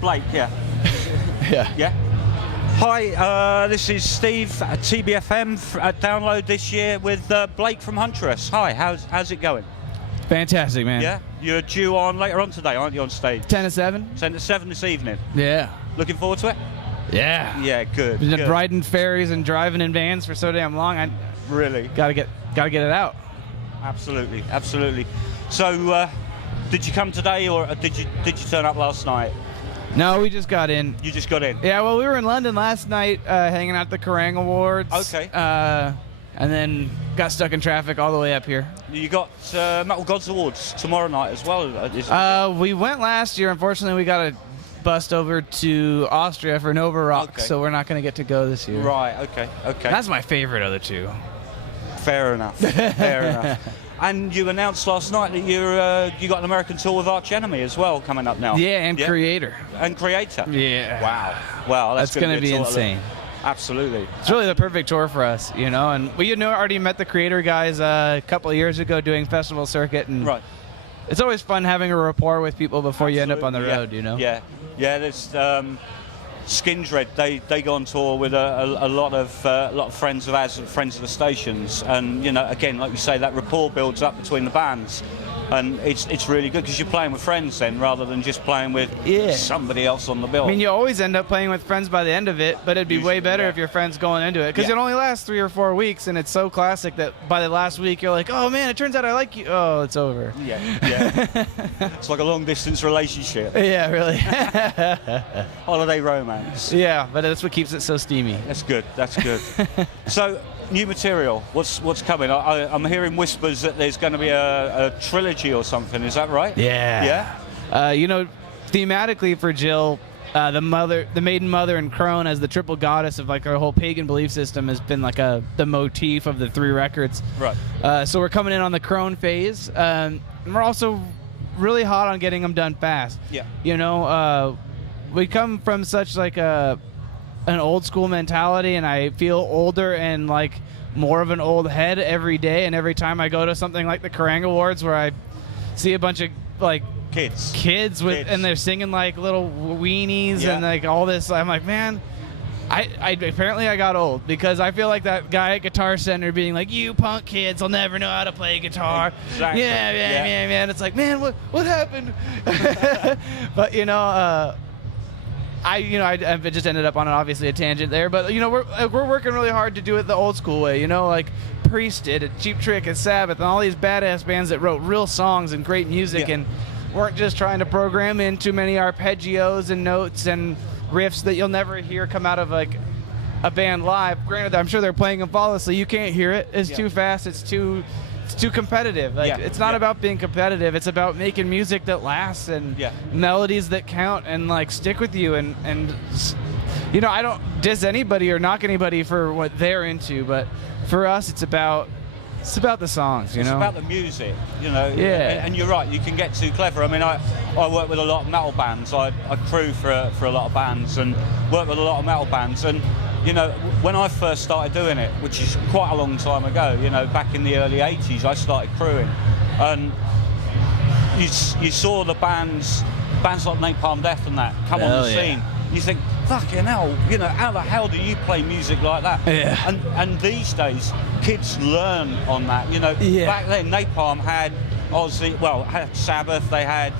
Blake, yeah. Yeah. Yeah. Hi, this is Steve at TBFM download this year with Blake from Huntress. Hi, how's it going? Fantastic, man. Yeah? You're due on later on today, aren't you, on stage? 10 to 7? 10 to 7 this evening. Yeah. Looking forward to it? Yeah. Yeah, good. Been good. riding ferries and driving in vans for so damn long. I Really? gotta get it out. Absolutely, absolutely. So, did you come today, or did you turn up last night? No, we just got in. You just got in? Yeah, well, we were in London last night hanging out at the Kerrang Awards. Okay. And then got stuck in traffic all the way up here. You got Metal Gods Awards tomorrow night as well, isn't it? We went last year. Unfortunately, we got a bust over to Austria for Nova Rock, Okay. so we're not going to get to go this year. Right, okay. That's my favorite of the two. Fair enough, fair enough. And you announced last night that you got an American tour with Arch Enemy as well coming up now. Yeah, and Creator. And Creator. Yeah. Wow, That's going to be insane. Absolutely. It's really the perfect tour for us, you know. And we already met the Creator guys a couple of years ago doing festival circuit, and Right. it's always fun having a rapport with people before you end up on the road, you know. Yeah. There's Skindred. They go on tour with a lot of friends of ours, friends of the stations, and you know, again, like you say, that rapport builds up between the bands, and it's really good because you're playing with friends then, rather than just playing with somebody else on the bill. I mean, you always end up playing with friends by the end of it, but it'd be way better if your friends going into it, because it only lasts 3 or 4 weeks, and it's so classic that by the last week you're like, oh man, it turns out I like you. Oh, it's over. Yeah. It's like a long distance relationship. Yeah, really. Holiday romance. Yeah, but that's what keeps it so steamy. That's good. So, new material. What's coming? I'm hearing whispers that there's going to be a trilogy or something. Is that right? Yeah. Yeah. You know, thematically for Jill, the maiden mother and crone as the triple goddess of like our whole pagan belief system has been like the motif of the 3 records. Right. So we're coming in on the crone phase, and we're also really hot on getting them done fast. Yeah. You know, we come from such like an old school mentality, and I feel older and like more of an old head every day. And every time I go to something like the Kerrang Awards, where I see a bunch of like kids and they're singing like little weenies and like all this, I'm like, man, I apparently I got old, because I feel like that guy at Guitar Center being like, you punk kids will never know how to play guitar. Exactly. Yeah. And it's like, man, what happened? But you know, I just ended up on obviously a tangent there, but you know, we're working really hard to do it the old school way, you know, like Priest did, a Cheap Trick, and Sabbath, and all these badass bands that wrote real songs and great music and weren't just trying to program in too many arpeggios and notes and riffs that you'll never hear come out of like a band live. Granted, I'm sure they're playing them flawlessly. You can't hear it. It's too fast. It's too competitive. Like it's not about being competitive. It's about making music that lasts and melodies that count and like stick with you. And you know, I don't diss anybody or knock anybody for what they're into, but for us, it's about the songs. You know, it's about the music. You know. Yeah. And you're right. You can get too clever. I mean, I work with a lot of metal bands. I crew for a lot of bands and work with a lot of metal bands. And you know, when I first started doing it, which is quite a long time ago, you know, back in the early 80s, I started crewing. And you saw the bands like Napalm Death and that come on the scene. You think, fucking hell, you know, how the hell do you play music like that? Yeah. And these days, kids learn on that. You know, back then, Napalm had had Sabbath, they had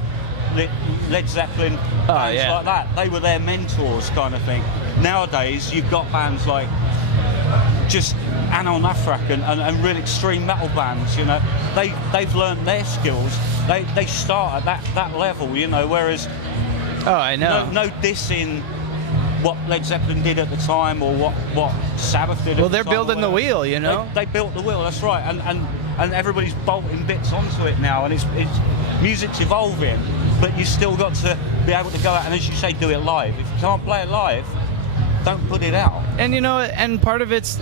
Led Zeppelin, bands like that. They were their mentors, kind of thing. Nowadays, you've got bands like just Anil Nafrak and real extreme metal bands. You know, they've learned their skills. They start at that level. You know, whereas I know no dissing what Led Zeppelin did at the time or what Sabbath did. Well, they're building the wheel. You know, they built the wheel. That's right, and everybody's bolting bits onto it now, and it's music's evolving. But you still got to be able to go out and, as you say, do it live. If you can't play it live, don't put it out. And you know, and part of it's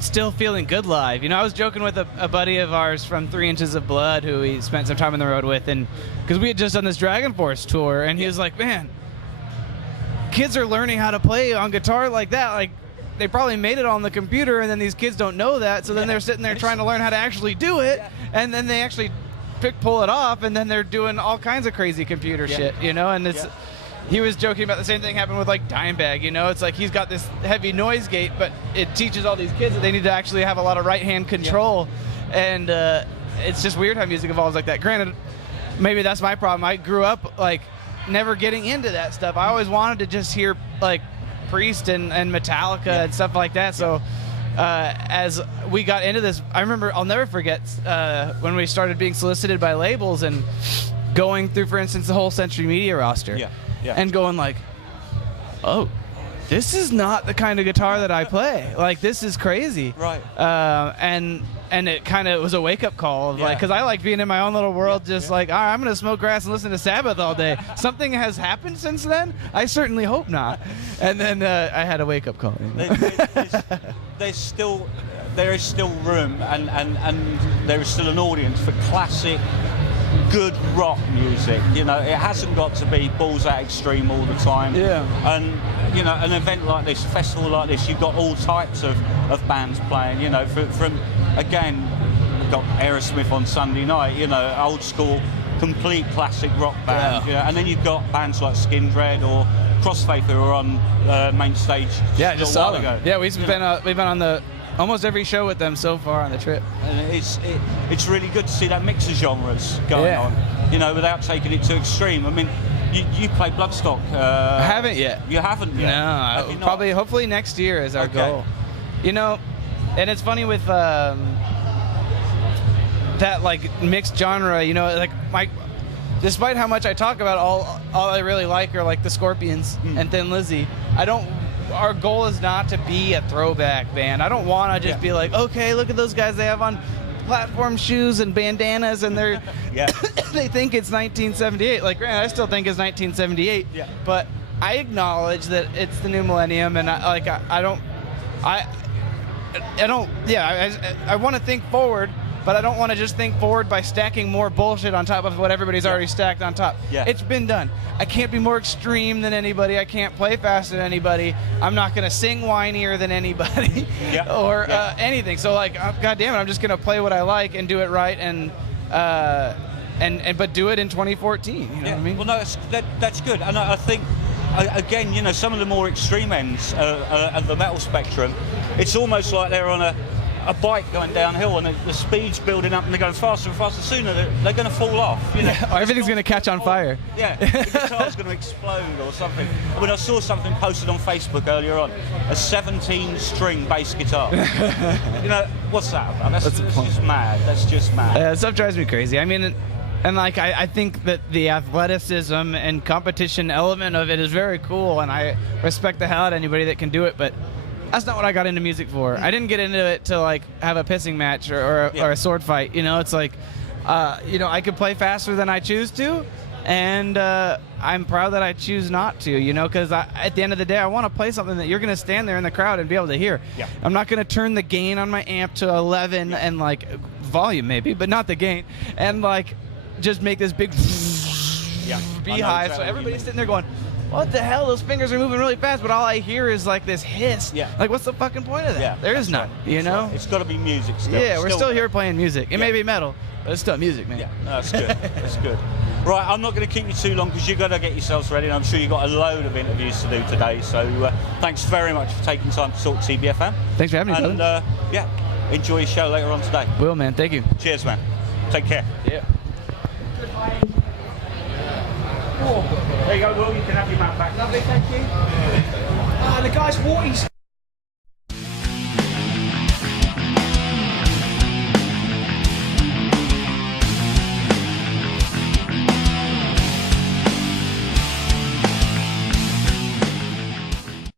still feeling good live. You know, I was joking with a buddy of ours from 3 Inches of Blood, who we spent some time on the road with, and because we had just done this Dragon Force tour, and he was like, man, kids are learning how to play on guitar like that. Like, they probably made it on the computer, and then these kids don't know that, so then they're sitting there trying to learn how to actually do it, and then they actually pull it off, and then they're doing all kinds of crazy computer shit, you know, and he was joking about the same thing happened with like Dimebag. It's like he's got this heavy noise gate, but it teaches all these kids that they need to actually have a lot of right hand control, and it's just weird how music evolves like that. Granted, maybe that's my problem. I grew up like never getting into that stuff. I always wanted to just hear like Priest and Metallica and stuff like that. So as we got into this, I remember, I'll never forget when we started being solicited by labels and going through, for instance, the whole Century Media roster and going like, oh, this is not the kind of guitar that I play. Like, this is crazy. Right. And it kind of was a wake-up call of like, because I like being in my own little world, just like, all right, I'm going to smoke grass and listen to Sabbath all day. Something has happened since then? I certainly hope not. And then I had a wake-up call. There is still room and there is still an audience for classic, good rock music. It hasn't got to be balls out extreme all the time. Yeah. And an event like this, a festival like this, you've got all types of bands playing. From again, we've got Aerosmith on Sunday night. Old school, complete classic rock band. And then you've got bands like Skindred or Crossfaith who are on main stage. Yeah, just saw them. Yeah, we've been on the almost every show with them so far on the trip. And it's really good to see that mix of genres going on, without taking it too extreme. I mean, you play Bloodstock. I haven't yet. You haven't yet? No, probably, hopefully next year is our goal. And it's funny with that like mixed genre, despite how much I talk about all I really like are like the Scorpions and Thin Lizzy, our goal is not to be a throwback band. I don't want to just be like, okay, look at those guys, they have on platform shoes and bandanas and they're they think it's 1978. Like, granted, I still think it's 1978, but I acknowledge that it's the new millennium, and I want to think forward, but I don't want to just think forward by stacking more bullshit on top of what everybody's already stacked on top. It's been done. I can't be more extreme than anybody. I can't play faster than anybody. I'm not going to sing whinier than anybody or anything. So, like, God damn it, I'm just going to play what I like and do it right but do it in 2014. You know what I mean? Well, no, that's good. And I think, again, some of the more extreme ends of the metal spectrum, it's almost like they're on a bike going downhill and the speed's building up and they're going faster and faster. Sooner they're going to fall off. Everything's going to catch on fire. Yeah, the guitar's going to explode or something. I mean, I saw something posted on Facebook earlier on, a 17-string bass guitar. What's that about? That's just mad. That's just mad. Stuff drives me crazy. I mean, and like I think that the athleticism and competition element of it is very cool, and I respect the hell out of anybody that can do it, but that's not what I got into music for. I didn't get into it to like have a pissing match or a sword fight. It's like, I could play faster than I choose to, and I'm proud that I choose not to. Because at the end of the day, I want to play something that you're going to stand there in the crowd and be able to hear. Yeah. I'm not going to turn the gain on my amp to 11 and like volume maybe, but not the gain, and like just make this big beehive. So everybody's sitting there going, what the hell? Those fingers are moving really fast, but all I hear is like this hiss. Yeah. Like, what's the fucking point of that? Yeah, there is none. Right. It's got to be music still. Yeah, we're still here playing music. It may be metal, but it's still music, man. Yeah, no, that's good. That's good. Right, I'm not going to keep you too long because you've got to get yourselves ready, and I'm sure you've got a load of interviews to do today. So thanks very much for taking time to talk to TBFM. Thanks for having me, brother. And enjoy your show later on today. Will, man. Thank you. Cheers, man. Take care. Yeah. There you go, Will. You can have your map back. Lovely, thank you. The guy's walking.